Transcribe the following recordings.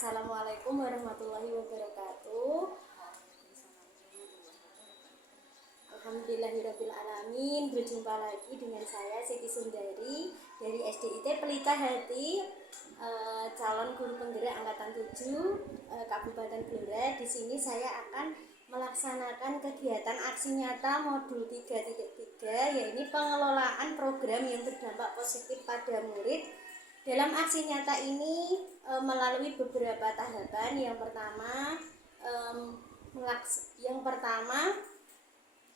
Assalamualaikum warahmatullahi wabarakatuh. Alhamdulillahirabbil alamin. Berjumpa lagi dengan saya Siti Sundari dari SDIT Pelita Hati, calon guru penggerak angkatan 7 Kabupaten Blora. Di sini saya akan melaksanakan kegiatan aksi nyata modul 3.3, yaitu pengelolaan program yang berdampak positif pada murid. Dalam aksi nyata ini melalui beberapa tahapan. Yang pertama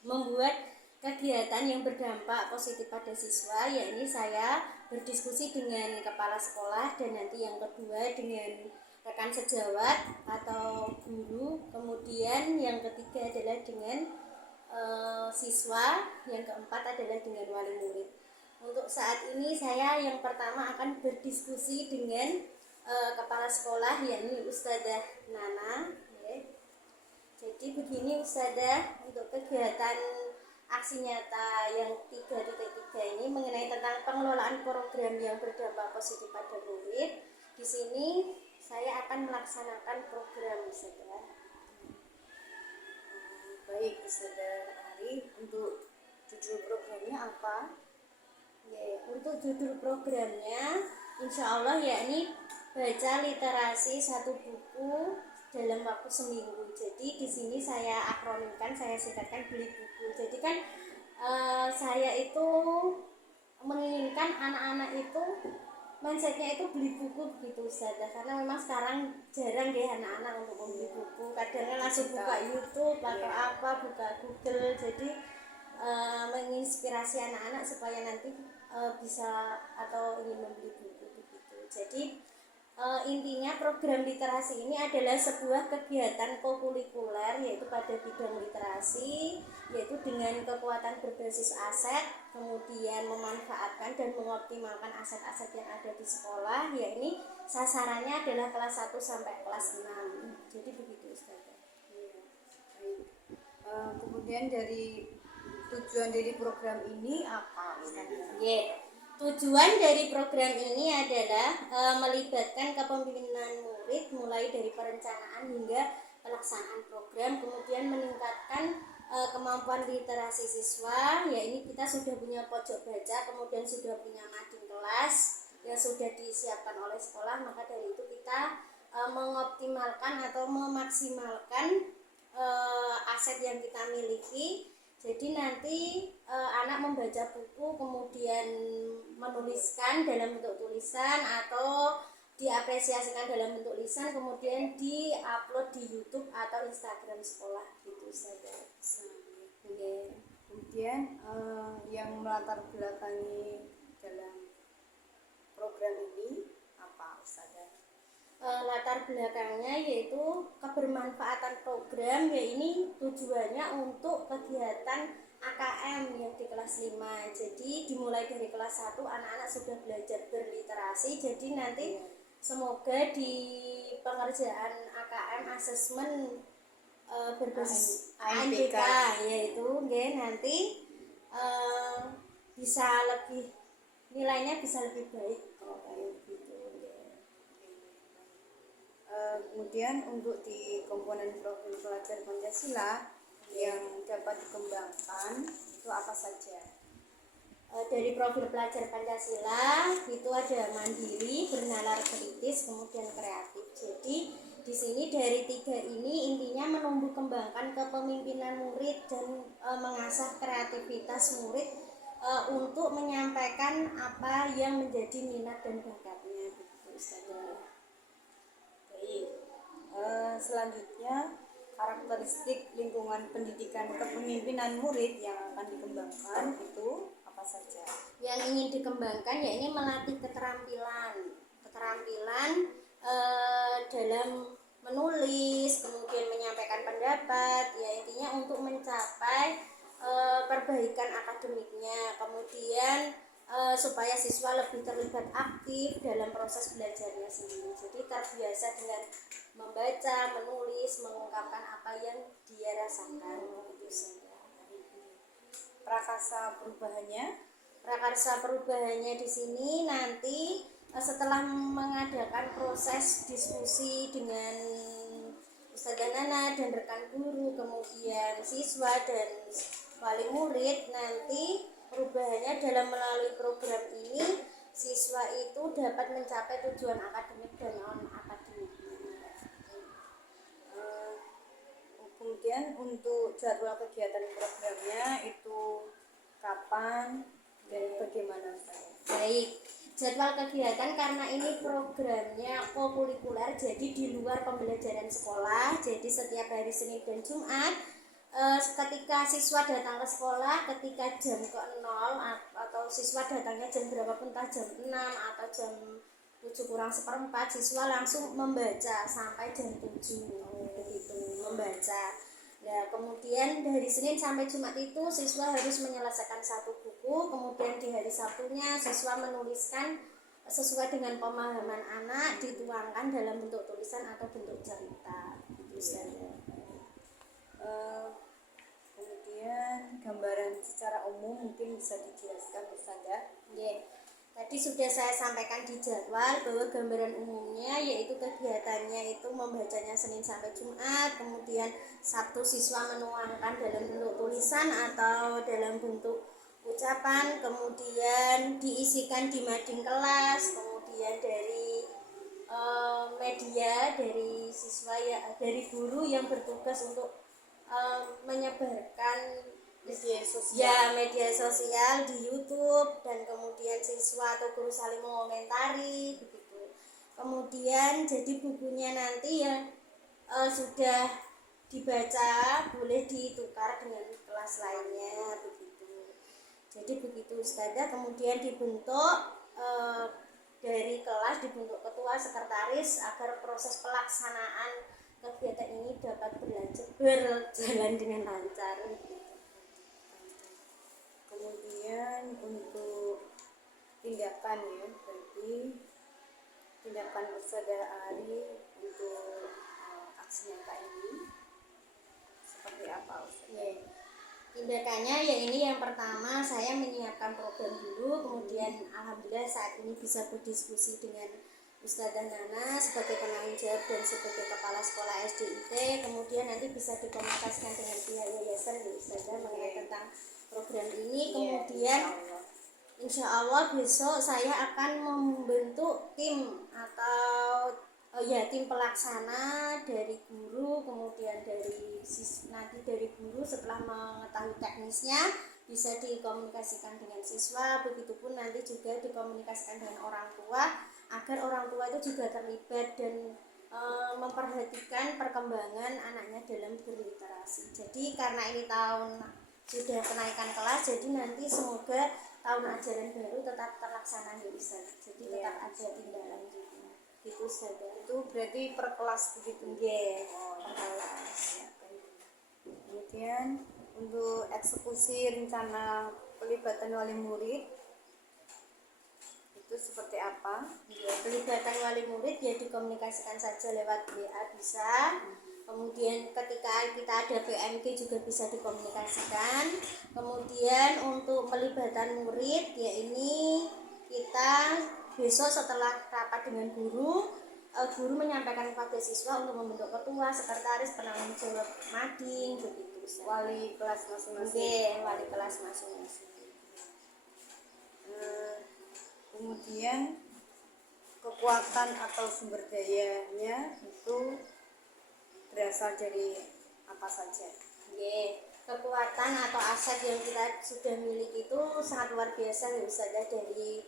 membuat kegiatan yang berdampak positif pada siswa, yaitu saya berdiskusi dengan kepala sekolah, dan nanti yang kedua dengan rekan sejawat atau guru, kemudian yang ketiga adalah dengan siswa, yang keempat adalah dengan wali murid. Untuk saat ini saya yang pertama akan berdiskusi dengan kepala sekolah, yakni Ustadzah Nana. Jadi begini Ustadzah, untuk kegiatan aksi nyata yang 3.3 ini mengenai tentang pengelolaan program yang berdampak positif pada murid. Di sini saya akan melaksanakan program Ustadzah. Baik Ustadzah Ari, untuk judul programnya apa? Untuk judul programnya insya Allah yakni baca literasi satu buku dalam waktu seminggu. Jadi di sini saya akronimkan, saya singkatkan beli buku. Jadi kan saya itu menginginkan anak-anak itu mindsetnya itu beli buku gitu Ustazah, karena memang sekarang jarang deh anak-anak untuk membeli buku. Kadangnya langsung buka YouTube atau apa, buka Google. Jadi menginspirasi anak-anak supaya nanti bisa atau ingin membeli buku begitu. Jadi intinya program literasi ini adalah sebuah kegiatan kokurikuler, yaitu pada bidang literasi, yaitu dengan kekuatan berbasis aset, kemudian memanfaatkan dan mengoptimalkan aset-aset yang ada di sekolah, yaitu sasarannya adalah kelas 1 sampai kelas 6. Jadi begitu Ustazah. Kemudian dari tujuan dari program ini apa Ustadzah? Tujuan dari program ini adalah melibatkan kepemimpinan murid mulai dari perencanaan hingga pelaksanaan program, kemudian meningkatkan kemampuan literasi siswa. Ya, ini kita sudah punya pojok baca, kemudian sudah punya mading kelas yang sudah disiapkan oleh sekolah. Maka dari itu kita mengoptimalkan atau memaksimalkan aset yang kita miliki. Jadi nanti anak membaca buku, kemudian menuliskan dalam bentuk tulisan atau diapresiasikan dalam bentuk lisan, kemudian di-upload di YouTube atau Instagram sekolah gitu saja. Kemudian yang melatar belakangi dalam program ini apa Ustadzah? Latar belakangnya yaitu kebermanfaatan program, yaitu tujuannya untuk kegiatan AKM yang di kelas 5. Jadi dimulai dari kelas 1 anak-anak sudah belajar berliterasi. Jadi nanti semoga di pengerjaan AKM asesmen berbasis ANBK yaitu nanti bisa lebih, nilainya bisa lebih baik kalau kayak gitu. Kemudian untuk di komponen profil pelajar Pancasila yang dapat dikembangkan itu apa saja? Dari profil pelajar Pancasila itu ada mandiri, bernalar kritis, kemudian kreatif. Jadi di sini dari 3 ini intinya menumbuh kembangkan kepemimpinan murid dan mengasah kreativitas murid untuk menyampaikan apa yang menjadi minat dan bakatnya begitu Ustazah. Selanjutnya karakteristik lingkungan pendidikan kepemimpinan murid yang akan dikembangkan itu apa saja? Yang ingin dikembangkan yakni melatih keterampilan dalam menulis, kemudian menyampaikan pendapat, ya intinya untuk mencapai perbaikan akademiknya, kemudian supaya siswa lebih terlibat aktif dalam proses belajarnya sendiri. Jadi terbiasa dengan membaca, menulis, mengungkapkan apa yang dia rasakan begitu saja. Prakarsa perubahannya di sini nanti setelah mengadakan proses diskusi dengan Ustazah Nana dan rekan guru, kemudian siswa dan wali murid, nanti perubahannya dalam melalui program ini siswa itu dapat mencapai tujuan akademik dan non akademik. Kemudian untuk jadwal kegiatan programnya itu kapan dan bagaimana Ustazah? Baik, jadwal kegiatan karena ini programnya kokurikuler, jadi di luar pembelajaran sekolah. Jadi setiap hari Senin dan Jumat, ketika siswa datang ke sekolah, ketika jam ke-0 atau siswa datangnya jam berapapun, entah jam 6 atau jam 7 kurang seperempat, siswa langsung membaca sampai jam 7 begitu membaca. Nah, kemudian dari Senin sampai Jumat itu siswa harus menyelesaikan satu buku, kemudian di hari Sabtunya siswa menuliskan sesuai dengan pemahaman anak, dituangkan dalam bentuk tulisan atau bentuk cerita. Kemudian gambaran secara umum mungkin bisa dijelaskan Ustazah? Yeah. Tadi sudah saya sampaikan di jadwal bahwa gambaran umumnya yaitu kegiatannya itu membacanya Senin sampai Jumat, kemudian Sabtu siswa menuangkan dalam bentuk tulisan atau dalam bentuk ucapan, kemudian diisikan di mading kelas, kemudian dari media dari siswa ya, dari guru yang bertugas untuk menyebarkan media sosial di YouTube, dan kemudian siswa atau guru saling mengomentari begitu. Kemudian jadi bukunya nanti ya sudah dibaca boleh ditukar dengan kelas lainnya begitu. Jadi begitu Ustazah. Kemudian dibentuk dari kelas, dibentuk ketua, sekretaris agar proses pelaksanaan kegiatan ini dapat berjalan dengan lancar. Kemudian untuk tindakan ya, berarti tindakan Ustazah Ari untuk aksi nyata ini seperti apa Ustazah? Tindakannya ya ini yang pertama saya menyiapkan program dulu, kemudian alhamdulillah saat ini bisa berdiskusi dengan Ustazah Nana sebagai penanggung jawab dan sebagai kepala sekolah SDIT, kemudian nanti bisa dikomunikasikan dengan pihak yayasan ya Ustazah mengenai tentang program ini. Kemudian insya Allah besok saya akan membentuk tim atau tim pelaksana dari guru, kemudian nanti dari guru setelah mengetahui teknisnya bisa dikomunikasikan dengan siswa, begitupun nanti juga dikomunikasikan dengan orang tua agar orang tua itu juga terlibat dan memperhatikan perkembangan anaknya dalam berliterasi. Jadi karena ini tahun sudah kenaikan kelas, jadi nanti semoga tahun ajaran baru tetap terlaksana ya Ustaz. Jadi tetap ada tindakan gitu saja. Itu berarti per kelas begitu? Per kelas. Kemudian untuk eksekusi rencana pelibatan wali murid itu seperti apa? Pelibatan wali murid ya dikomunikasikan saja lewat WA bisa. Kemudian ketika kita ada PMK juga bisa dikomunikasikan. Kemudian untuk pelibatan murid ya ini kita besok setelah rapat dengan guru menyampaikan kepada siswa untuk membentuk ketua, sekretaris, penanggung jawab mading begitu. Wali kelas masing-masing. Wali kelas masing-masing. Kemudian kekuatan atau sumber dayanya itu berasal dari apa saja? Kekuatan atau aset yang kita sudah miliki itu sangat luar biasa ya Ustazah, dari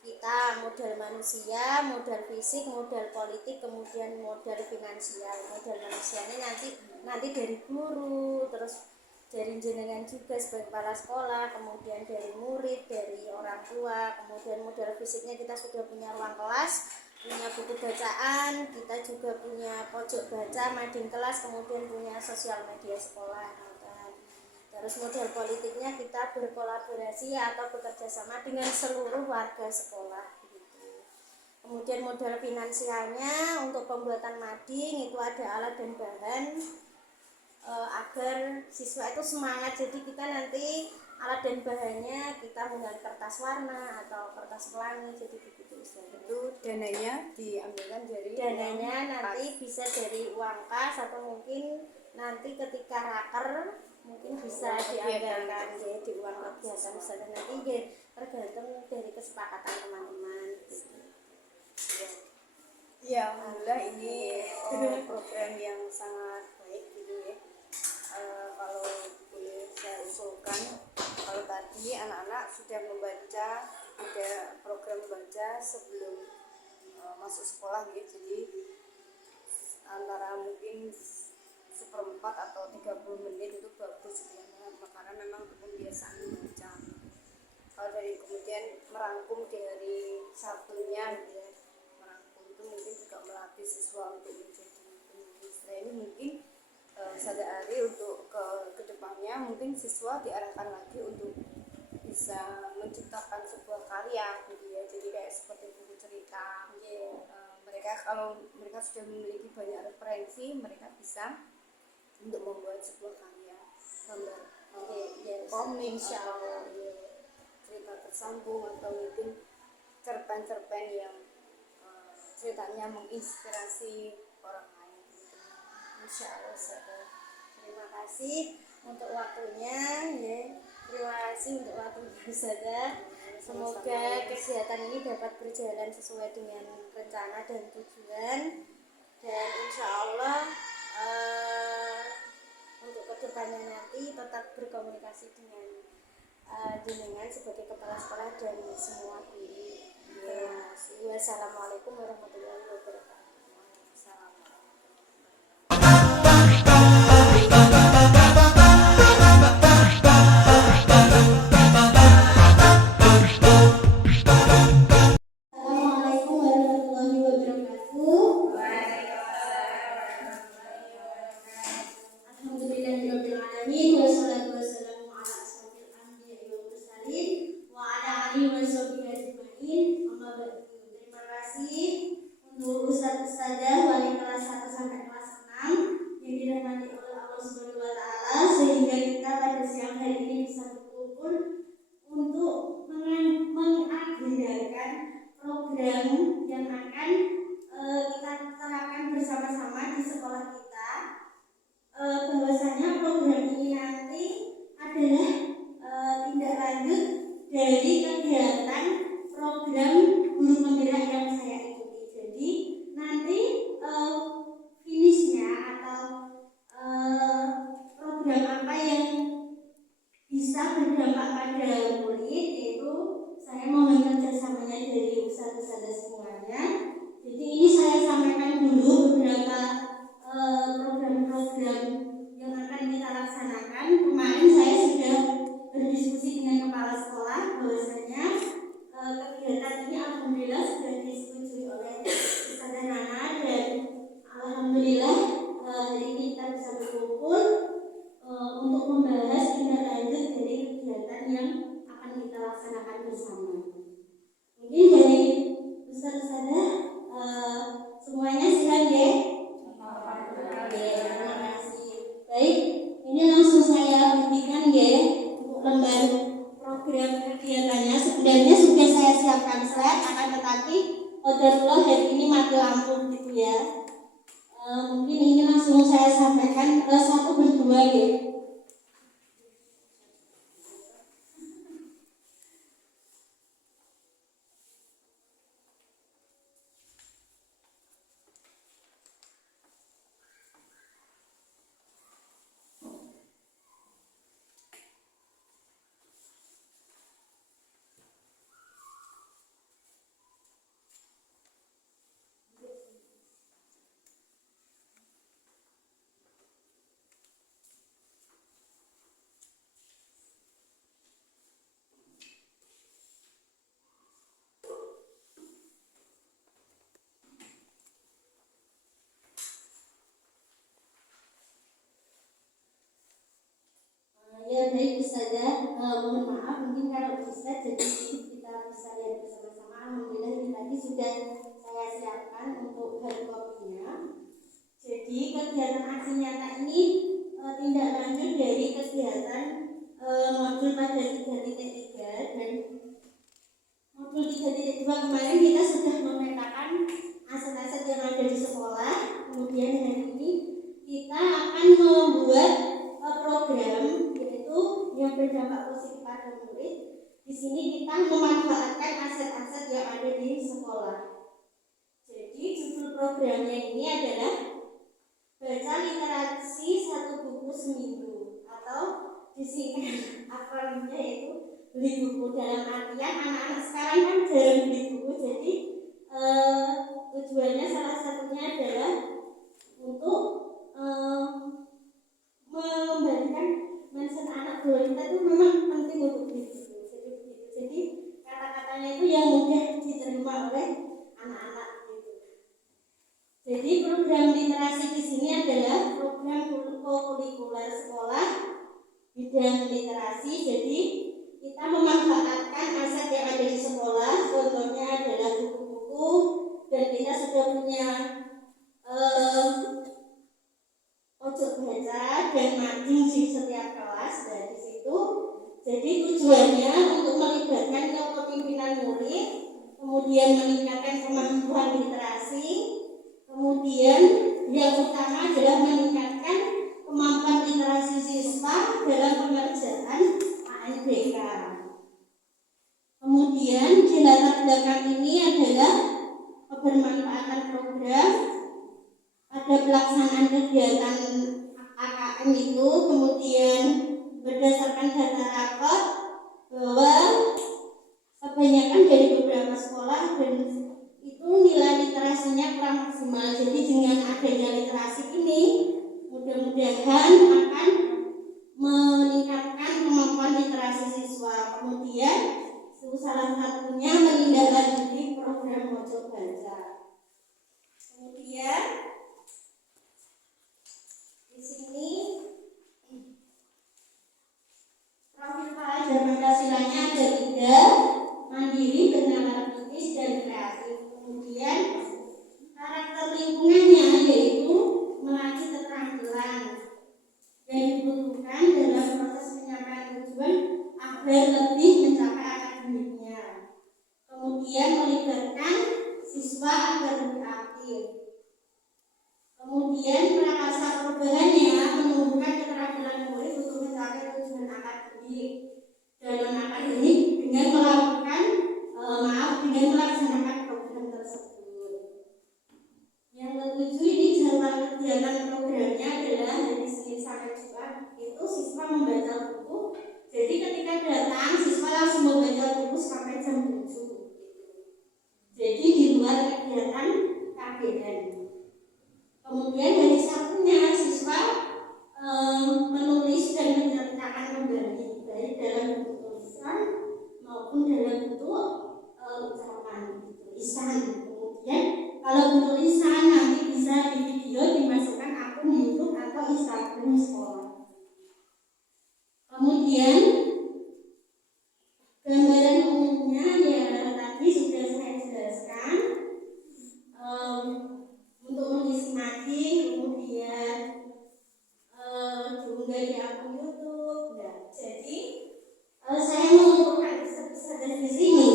kita modal manusia, modal fisik, modal politik, kemudian modal finansial. Modal manusianya nanti dari guru, terus dari jenengan juga sebagai kepala sekolah, kemudian dari murid, dari orang tua, kemudian modal fisiknya kita sudah punya ruang kelas, punya buku bacaan, kita juga punya pojok baca, mading kelas, kemudian punya sosial media sekolah. Terus modal politiknya kita berkolaborasi atau bekerja sama dengan seluruh warga sekolah. Kemudian modal finansialnya untuk pembuatan mading itu ada alat dan bahan, agar siswa itu semangat. Jadi kita nanti alat dan bahannya kita menggunakan kertas warna atau kertas pelangi, jadi begitu istilahnya. Itu dananya diambilkan dari Dananya nanti bisa dari uang kas atau mungkin nanti ketika raker mungkin bisa dianggarkan ya di uang kegiatan misalnya, nanti ya tergantung dari kesepakatan teman-teman gitu. Ya, alhamdulillah ini program yang sangat baik gitu ya. Kalau boleh saya usulkan, kalau tadi anak-anak sudah membaca, ada program baca sebelum masuk sekolah gitu, jadi antara mungkin seperempat atau 30 menit itu bagus gitu ya, karena memang untuk pembiasaan membaca. Kalau dari kemudian merangkum dari satunya gitu ya, merangkum itu mungkin juga melatih siswa untuk menjadi penulis. Nah ini mungkin sehari-hari untuk ke depannya mungkin siswa diarahkan lagi untuk bisa menciptakan sebuah karya gitu ya, jadi kayak seperti buku cerita. Kalau mereka sudah memiliki banyak referensi, mereka bisa untuk membuat sebuah karya gambar komik atau cerita tersambung atau mungkin cerpen-cerpen yang ceritanya menginspirasi orang lain. Insya Allah saudara. Terima kasih untuk waktunya ya. Terima kasih untuk waktunya saudara. Semoga kegiatan ini dapat berjalan sesuai dengan rencana dan tujuan, dan insya Allah untuk kedepannya nanti tetap berkomunikasi dengan jenengan sebagai kepala sekolah dan semua guru. Terima kasih. Wassalamualaikum warahmatullahi wabarakatuh. Assalamualaikum warahmatullahi wabarakatuh. Alhamdulillahirabbil alamin wassalatu wassalamu ala asrofil anbiya'i wal mursalin wa ala alihi washabbihi ajmain. Amma ba'du. Terima kasih untuk ustaz-ustazah wali kelas 1 sampai kelas 6 yang dirahmati oleh Allah Subhanahu wa taala, sehingga kita pada siang hari ini bisa berkumpul untuk mengagendakan program yang akan kita terapkan bersama-sama di sekolah kita. Bahwasanya program ini nanti adalah tindak lanjut dari kegiatan program guru penggerak yang saya ikuti. Jadi nanti finishnya atau program apa yang bisa berdampak pada murid, yaitu saya mohon kerjasamanya dari ustaz-ustazah semuanya. Jadi ini saya sampaikan dulu beberapa program-program yang akan kita laksanakan. Kemarin saya sudah berdiskusi dengan kepala sekolah bahwasanya kegiatan ini alhamdulillah sudah disetujui oleh Ustazah Nana, dan alhamdulillah hari ini kita bisa berkumpul untuk membahas tindak lanjut dari kegiatan yang akan kita laksanakan bersama. Mungkin dari ustaz-ustazah semuanya silakan ya. Terima kasih. Baik, ini langsung saya berikan ya untuk lembar program kegiatannya. Sebenarnya sudah saya siapkan slide, akan tetapi qadarullah hari ini mati lampu gitu ya. Mungkin ini langsung saya sampaikan satu berdua ya. Ya baik Ustazah, mohon maaf mungkin kalau bisa jadi kita bisa lihat bersama-sama. Alhamdulillah ini tadi sudah saya siapkan untuk hard copy-nya. Jadi kegiatan aksi nyata ini tindak lanjut dari kegiatan modul pada 3.3 dan modul 3.2 kemarin kita sudah memetakan aset-aset yang ada di sekolah. Kemudian hari ini kita akan membuat program yaitu yang berdampak positif pada murid. Di sini kita memanfaatkan aset-aset yang ada di sekolah. Jadi judul programnya ini adalah baca literasi 1 buku seminggu, atau disingkat akronimnya yaitu beli buku. Dalam artian anak-anak sekarang kan jarang beli buku, jadi tujuannya salah satunya adalah untuk memberikan mindset anak bahwa kita itu memang penting untuk beli buku. Jadi kata-katanya itu yang mudah diterima oleh anak-anak gitu. Jadi program literasi di sini adalah program kurikuler sekolah bidang literasi. Jadi kita memanfaatkan aset yang ada di sekolah. Contohnya adalah buku-buku, dan kita sudah punya pojok baca dan mading di setiap kelas dari situ. Jadi tujuannya untuk melibatkan kepemimpinan murid, kemudian meningkatkan kemampuan literasi, kemudian yang utama adalah meningkatkan kemampuan literasi siswa dalam pengerjaan ANBK. Kemudian di latar belakang ini adalah kebermanfaatan program, ada pelaksanaan kegiatan AKM itu, kemudian berdasarkan data rapor bahwa kebanyakan dari beberapa sekolah dan itu nilai literasinya kurang maksimal. Jadi dengan adanya literasi ini mudah-mudahan akan meningkatkan kemampuan literasi siswa. Kemudian salah satunya menindaklanjuti program pojok baca. Kemudian di sini profil pelajar Pancasilanya ada 3: mandiri, bernalar kritis, dan kreatif. Kemudian karakter lingkungannya yaitu melatih keterampilan yang dibutuhkan dalam proses penyampaian tujuan agar lebih mencapai akademiknya. Kemudian melibatkan siswa agar lebih aktif. Kemudian prakarsa perubahannya menumbuhkan keterampilan murid untuk mencapai tujuan akademik dan non-akademik dengan melaksanakan program tersebut. Yang ketujuh, ini jadwal kegiatan programnya adalah dari Senin sampai Jumat itu siswa membaca buku. Jadi ketika datang siswa langsung membaca buku sampai jam 7. Jadi di luar kegiatan KBN. Kemudian hari Sabtunya siswa menulis dan menceritakan kembali baik dalam bentuk tulisan maupun dalam bentuk ucapan tulisan. Kemudian kalau bentuk tulisan nanti bisa di video dimasukkan akun YouTube atau Instagram sekolah. Kemudian gambaran umumnya ya tadi sudah saya jelaskan. Untuk mengisi mading, kemudian diunggah di akun YouTube. Nah, jadi saya mengumpulkan pesan di sini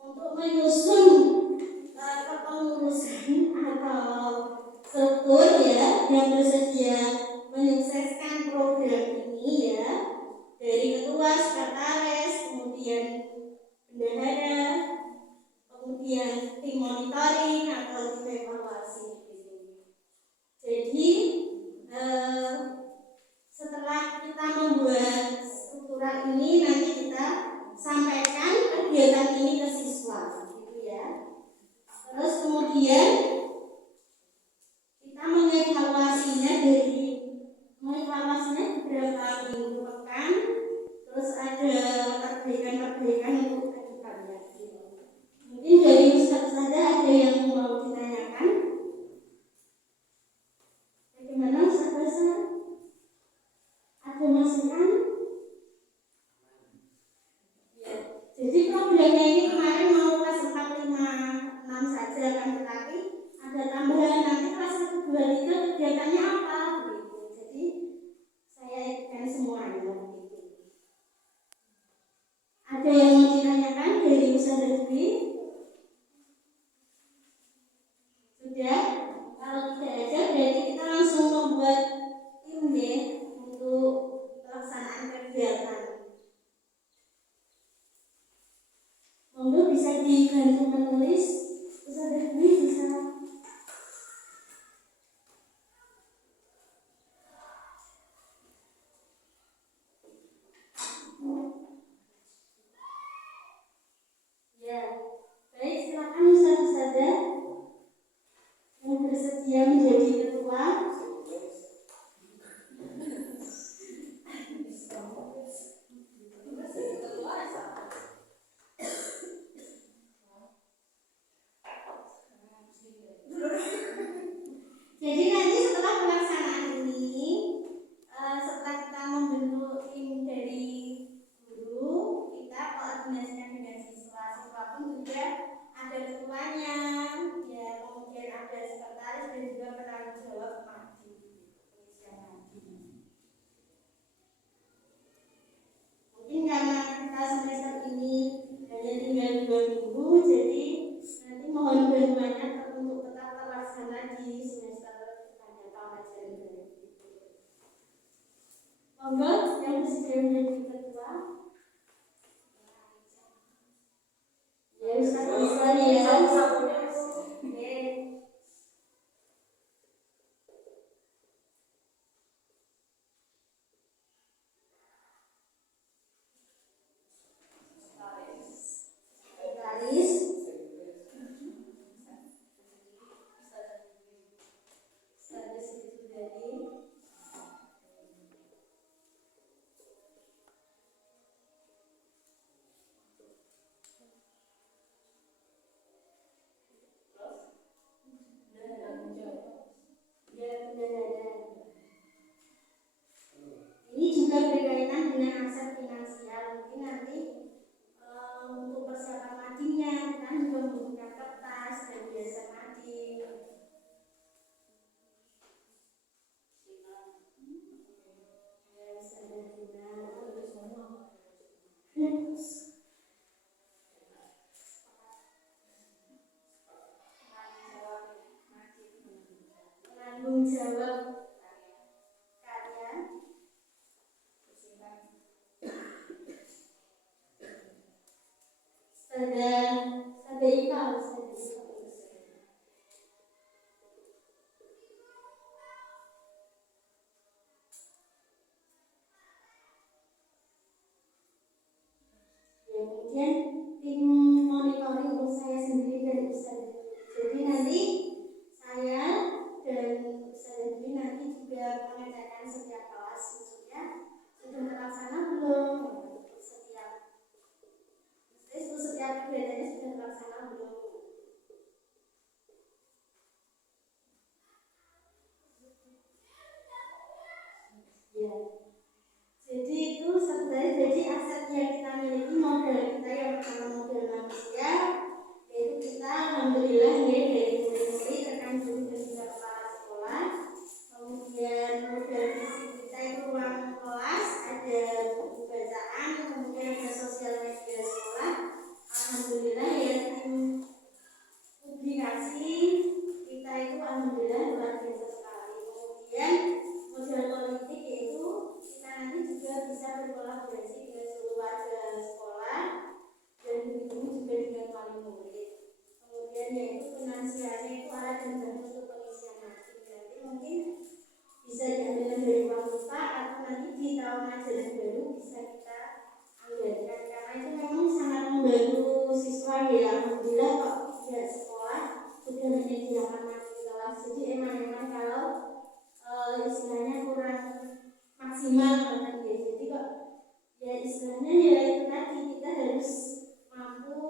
untuk menyusun kepengurusan atau struktur ya yang bersedia menyukseskan program ini ya, dari ketua, sekretaris, kemudian bendahara, kemudian tim monitoring atau tim evaluasi di sini. Jadi setelah kita membuat struktural ini nanti kita sampaikan kegiatan ini ke siswa, gitu ya. Terus kemudian kita mengevaluasinya beberapa minggu pekan. Terus ada perbaikan untuk kedepannya. Mungkin dari Ustaz saja ada yang mau ditanyakan. Bagaimana Ustaz? Ada masukan? Ya. Jadi problemnya ini kemarin mau kelas 4, 5, 6 saja kan, tetapi ada tambahan nanti kelas 1, 2, 3 kegiatannya apa? Dewi? Sudah? Kalau tidak ada berarti kita langsung membuat ini untuk pelaksanaan kegiatan. Monggo bisa dibantu menulis. Ustaz Dewi bisa. Ya, baik, silakan Ustazah yang bersedia menjadi ketua. Jadi nanti setelah pelaksanaan ini, setelah kita membentuk tim dari guru, kita koordinasikan dengan siswa. Siswa pun juga ada ketuanya, ya kemudian ada sekretaris dan juga penanggung jawab mading, pengisian mading. Mungkin karena kita semester ini hanya tinggal 2 minggu, jadi nanti mohon bantuannya untuk tetap terlaksana di semester pada tahun ajaran baru. Monggo yang bersedia menjadi ketua. Ya Ustaz Iswan ya. Oke. Sekretaris. Sekretaris itu dari ini juga berkaitan dengan aset finansial. Mungkin nanti untuk persiapan madingnya kita juga membutuhkan kertas dan biasa mading. Ya, standar guna. Penanggung jawab karya. Kemudian tim monitoring untuk saya sendiri dan Ustaz. Jadi nanti saya dan Ustaz Dewi nanti juga mengadakan setiap kelas, maksudnya sudah terlaksana belum? Setiap kegiatannya sudah terlaksana belum? Ya. Jadi itu sebenarnya jadi aset yang kita miliki, modal kita yang pertama modal manusia, yaitu kita alhamdulillah ya dari murid-murid rekan guru dan juga kepala sekolah. Kemudian modal fisik kita itu ruang kelas, ada buku bacaan, kemudian ada sosial media sekolah. Alhamdulillah ya tim publikasi kita itu alhamdulillah luar biasa sekali. Kemudian modal politik yaitu kita nanti juga bisa berkolaborasi dengan seluruh warga sekolah dan begitu juga dengan wali murid. Kemudian yaitu finansialnya itu alat dan bahan untuk pengisian mading. Nanti mungkin bisa diambil dari uang muka atau nanti di tahun ajaran baru bisa kita anggarkan, karena itu memang sangat membantu siswa ya. Alhamdulillah kok pihak sekolah sudah menyediakan mading kelas. Jadi emang kalau istilahnya kurang maksimal kan ya. Jadi kok ya istilahnya ya itu tadi kita harus mampu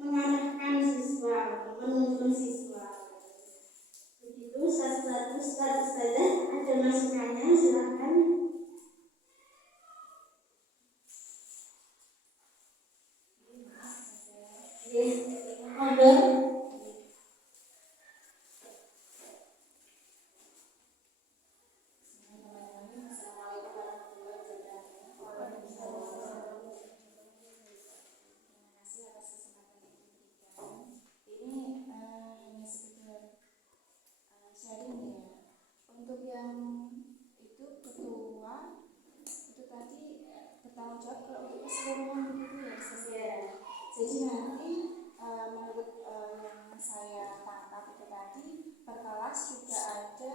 mengarahkan siswa, menuntun siswa. Begitu Ustaz ada masukannya, silakan. Monggo. nanti menurut yang saya tangkap itu tadi, per kelas juga ada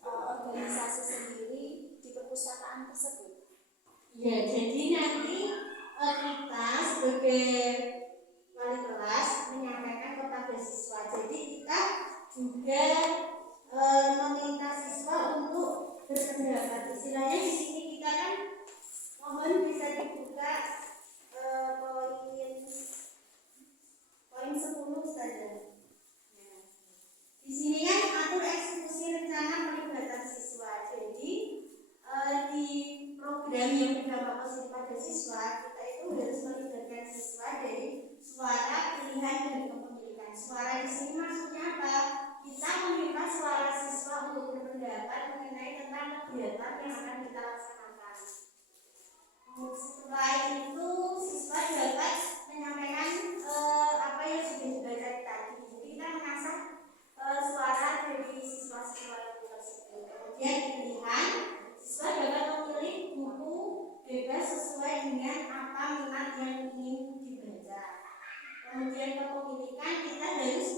organisasi sendiri di perpustakaan tersebut. Ya, jadi nanti kita sebagai wali kelas menyampaikan kepada siswa. Jadi kita juga meminta siswa untuk berpendapat. Istilahnya di sini kita kan mohon bisa dibuka poin 10 saja. Nah, di sini kan atur eksekusi rencana pelibatan siswa. Jadi di program yang berdampak positif pada siswa, kita itu harus melibatkan siswa dari suara, pilihan, dan kepemilikan. Suara di sini maksudnya apa? Kita meminta suara siswa untuk berpendapat mengenai tentang kegiatan yang akan kita laksanakan. Setelah itu siswa dapat menyampaikan apa yang sudah dibaca tadi. Jadi kita mengasah suara dari siswa-siswa tersebut. Kemudian pilihan, siswa dapat memilih buku bebas sesuai dengan apa minat yang ingin dibaca. Kemudian kepemilikan, kita harus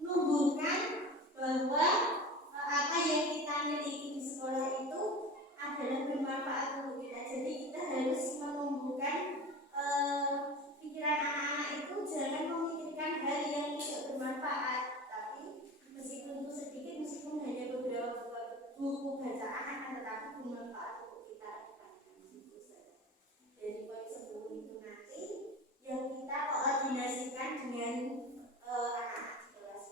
menumbuhkan bahwa apa yang kita miliki di sekolah itu adalah bermanfaat untuk kita. Jadi kita harus menumbuhkan pikiran anak-anak itu jangan memikirkan hal yang tidak bermanfaat, tapi meskipun itu sedikit, meskipun hanya beberapa buku bacaan akan tetapi bermanfaat untuk kita. Dari poin 10 itu nanti yang kita koordinasikan dengan anak-anak di kelas.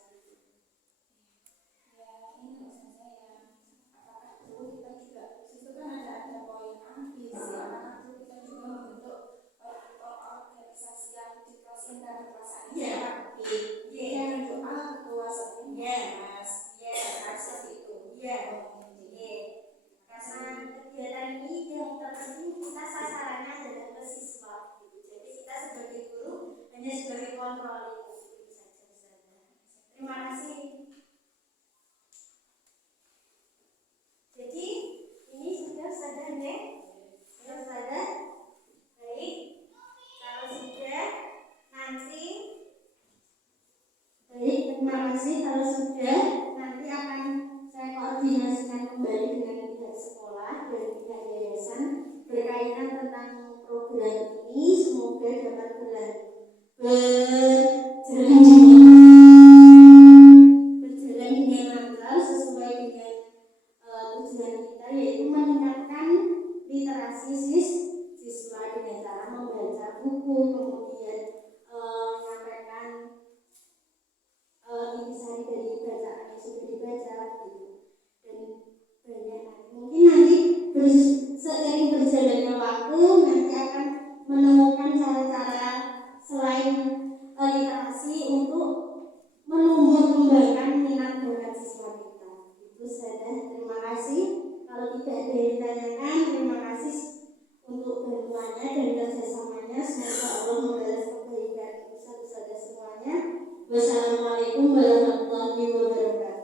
Ya, ini maksud saya, apakah dulu kita juga, itu kan ada poin A, B, C, apakah dulu kita juga membentuk organisasi yang di kelas interpelasi? Ya, Yang doa ketua sekretaris, seperti itu. ya, karena kegiatan ini yang terpenting kita sasarannya adalah ke siswa. Jadi kita sebagai guru hanya sebagai kontrol itu saja. Terima kasih. Jadi ini sudah sadar ya? Sudah sadar? Baik. Kalau sudah nanti baik, terima kasih. Kalau sudah nanti akan saya koordinasikan kembali dengan pihak sekolah dan pihak yayasan berkaitan tentang program ini. Semoga dapat berjalan dengan lancar sesuai dengan tujuan kita, yaitu meningkatkan literasi siswa dengan cara membaca buku, kemudian menyampaikan intisari dari bacaan yang sudah dibaca gitu. Dan banyak mungkin nanti seiring berjalannya waktu nanti akan menemukan cara-cara selain literasi untuk menumbuh kembangkan minat bakat siswa kita. Itu saja. Terima kasih. Kalau tidak ada yang ditanyakan, terima kasih untuk bantuannya dan kerjasamanya. Semoga Allah membalas kebaikan ustaz-ustaz semuanya. Wassalamualaikum warahmatullahi wabarakatuh.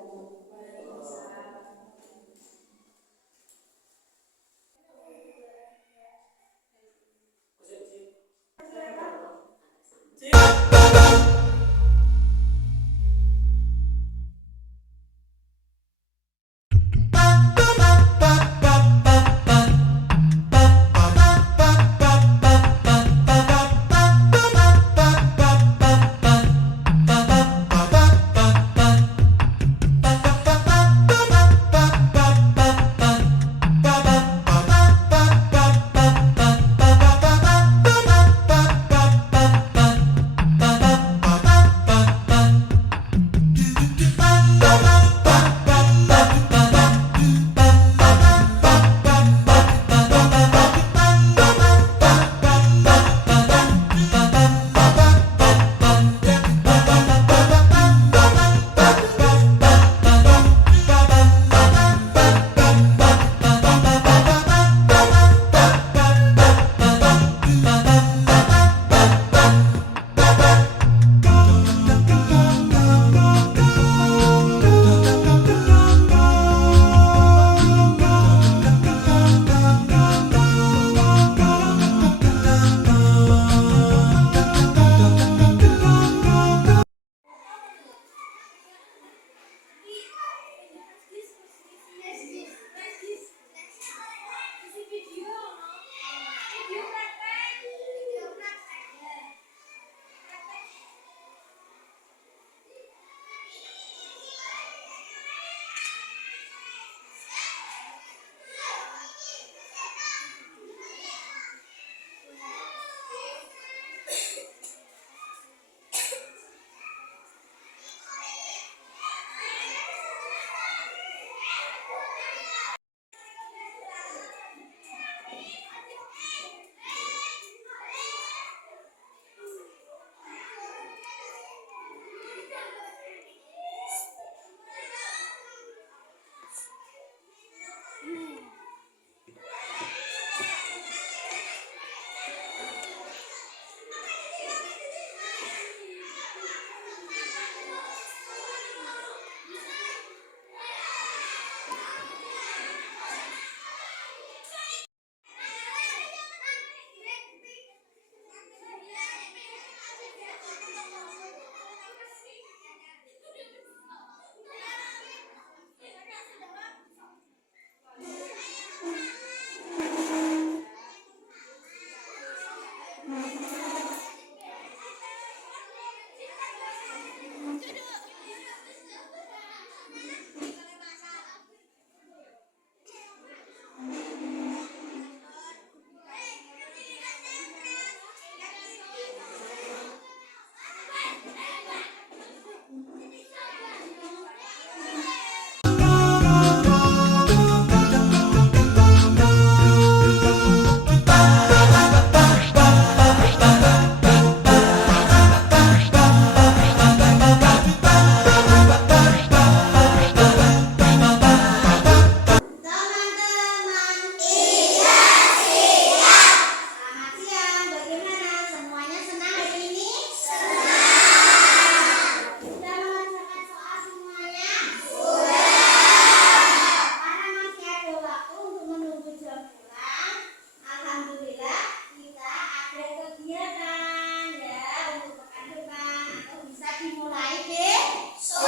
kegiatan ya untuk pekan depan atau bisa dimulai besok.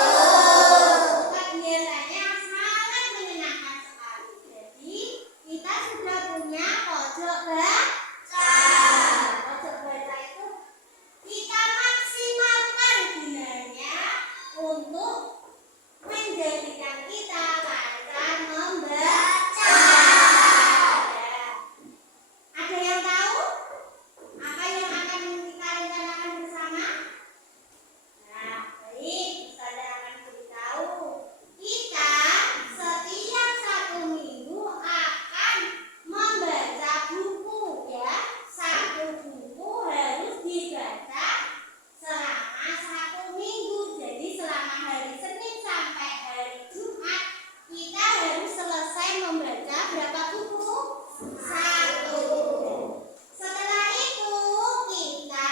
Kegiatannya sangat menyenangkan sekali. Jadi kita sudah punya pojok baca. Pojok baca itu kita maksimalkan gunanya untuk menjadikan kita lancar membaca. Ya. Ada yang tahu apa yang akan kita rencanakan bersama? Nah, baik, saya akan beritahu. Kita setiap 1 minggu akan membaca buku ya. 1 buku harus dibaca selama 1 minggu. Jadi selama hari Senin sampai hari Jumat kita harus selesai membaca berapa buku? 1. Setelah itu kita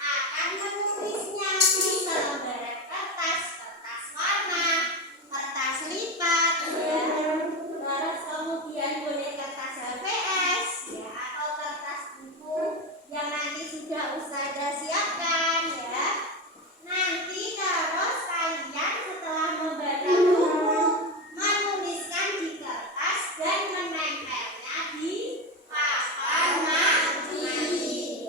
akan menulisnya di selembaran kertas warna, kertas lipat, ya. Terus kemudian boleh kertas HVS, ya, atau kertas buku yang nanti sudah Ustazah siapkan, ya. Nanti terus kalian setelah membaca buku menuliskan di kertas dan menempelnya di papan manji.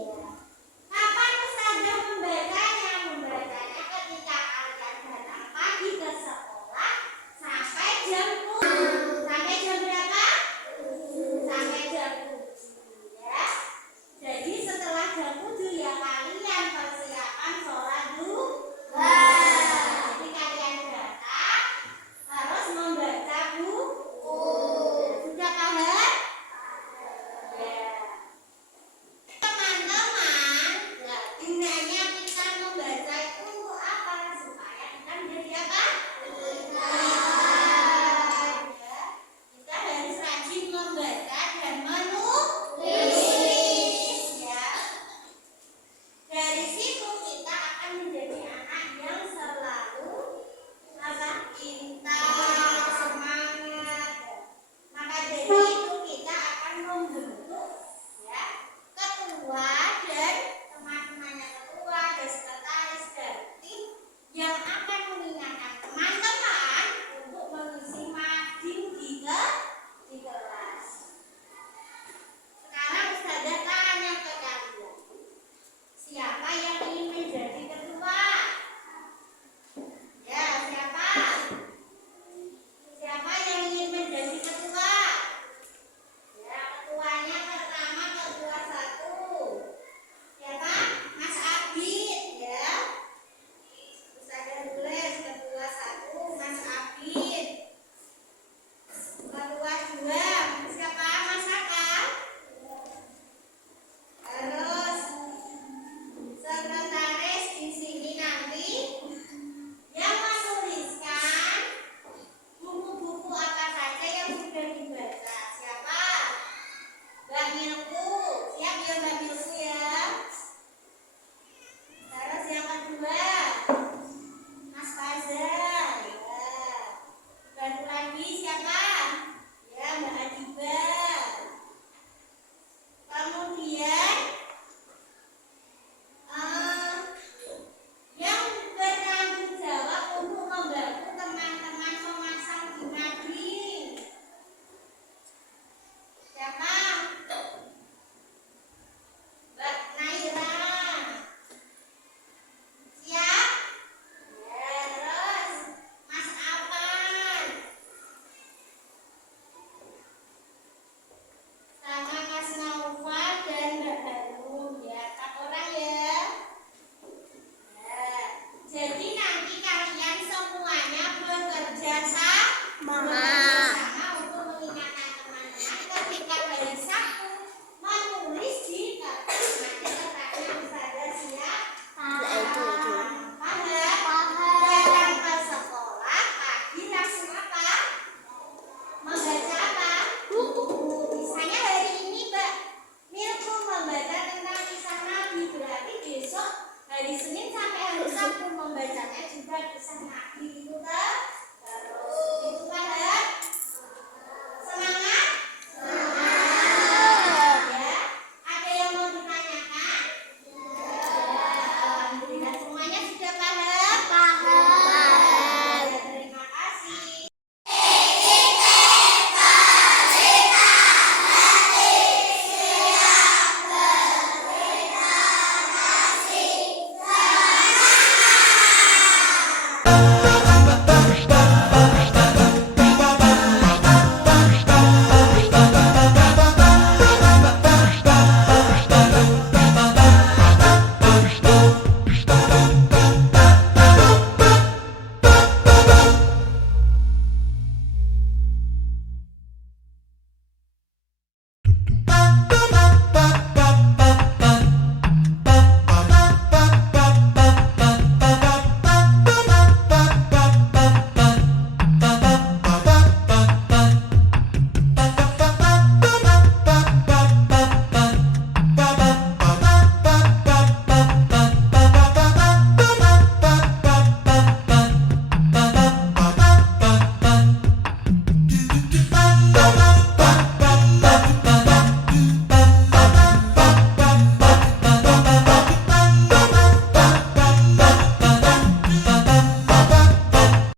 Kapan Ustazah membacanya? Membacanya ketika kalian datang pagi ke sekolah sampai jam 7. Sampai jam berapa? Sampai jam 7 ya. Jadi setelah jam 7 ya kalian persiapan sholat duha. Jadi kalian datang harus membaca buku. Sudah paham? Ya. Teman-teman, nah, gunanya kita membaca itu untuk apa? Supaya kita menjadi apa? Pintar. Ya. Kita harus rajin membaca dan menulis. Ya. Dari situ kita akan menjadi anak yang selalu apa? Pintar, semangat. Maka dari itu kita akan membentuk ya ketua dan teman-temannya ketua dan sekretaris dan tim yang akan mengingatkan teman-teman untuk mengisi mading di kelas. Sekarang Ustazah tanya ke kalian, siapa yang ingin menjadi ketua? Ya, siapa? Siapa yang ingin menjadi ketua? Ya, ketuanya pertama ketua 1. Siapa? Mas Abid ya. Ustazah tulis ketua 1 Mas Abid. Ketua 2 siapa? Mas Aka. Terus sekretaris di sini nanti yang menuliskan buku-buku apa saja yang sudah dibaca. Siapa? Mbak Milku. Siap ya Mbak Milku ya. Terus yang kedua Mas Fazal ya. Bantu lagi siapa? Ya Mbak Adiba. Kemudian yang bertanggung jawab untuk membantu teman-teman memasang di mading. Siapa? Mbak Naira. Siap? Ya, terus Mas Apan. Sama Mas Naufal dan Mbak Hanum ya. 4 orang ya. Ya. Jadi nanti kalian semuanya bekerja sama untuk mengingatkan teman-teman ketika hari Sabtu menulis di kertas. Nanti kertasnya Ustazah siap. Paham? Datang ke sekolah pagi langsung apa? Membaca apa? Buku. Misalnya hari ini Mbak Milku membaca tentang kisah Nabi, berarti besok hari Senin sampai hari Sabtu membacanya juga kisah Nabi itu kan?